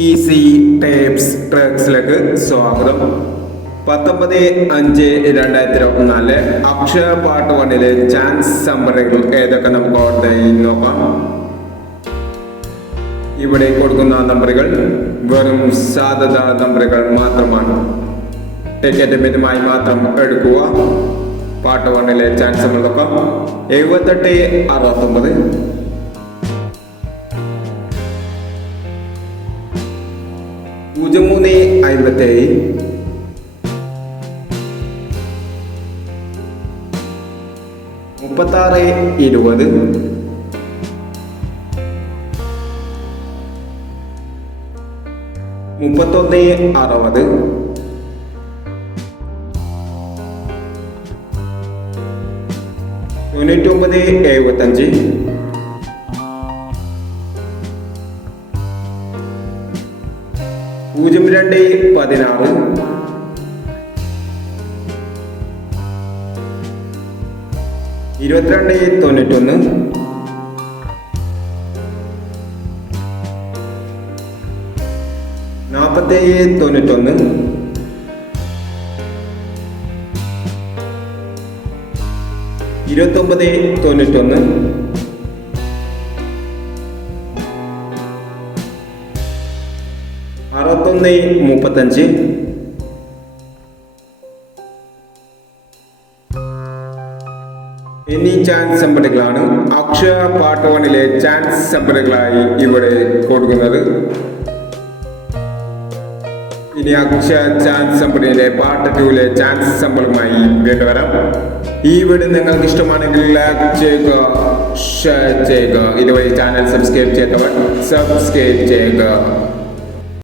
Easy tapes ട്രക്സിലേക്ക് സ്വാഗതം. പത്തൊമ്പത് അഞ്ച് രണ്ടായിരത്തി ഇരുപത്തിനാല് അക്ഷയ പാർട്ട് വണ്ണിലെ ചാൻസ് സമ്മറികൾ ഏതൊക്കെ നമുക്ക് ഓർഡർ നോക്കാം. ഇവിടെ കൊടുക്കുന്ന നമ്പറുകൾ വെറും സാധ്യത നമ്പറുകൾ മാത്രമാണ്. ടിക്കറ്റ് മിതമായി മാത്രം എടുക്കുക. പാട്ട് വണ്ണിലെ ചാൻസ് നോക്കാം. എഴുപത്തെട്ട് അറുപത്തൊമ്പത്. പൂജ്യം മൂന്ന് അമ്പത്തേഴ്. മുപ്പത്താറ് ഇരുപത്. മുപ്പത്തൊന്ന് അറുപത്. തൊണ്ണൂറ്റൊമ്പത് എഴുപത്തഞ്ച്. പൂജ്യം രണ്ട് പതിനാറ്. ഇരുപത്തിരണ്ട് തൊണ്ണൂറ്റൊന്ന്. നാൽപ്പത്തേഴ് തൊണ്ണൂറ്റൊന്ന്. ഇരുപത്തൊമ്പത് തൊണ്ണൂറ്റൊന്ന്. അറുപത്തൊന്ന് മുപ്പത്തഞ്ച്. എന്നീ ചാൻസ് സമ്പത്തുകളാണ് അക്ഷയ പാർട്ട് വണ്ണിലെ ചാൻസ് സമ്പത്തുകളായി ഇവിടെ കൊടുക്കുന്നത്. ഇനി അക്ഷയ ചാൻസ് സമ്പത്തിലെ പാർട്ട് ടൂവിലെ ചാൻസ് സമ്പളുമായി വീണ്ടും വരാം. ഈ വീഡിയോ നിങ്ങൾക്ക് ഇഷ്ടമാണെങ്കിൽ ലൈക്ക് ചെയ്യുക ഷെയർ ചെയ്യുക. ഇതുവഴി ചാനൽ സബ്സ്ക്രൈബ് ചെയ്തവർ സബ്സ്ക്രൈബ് ചെയ്യുക.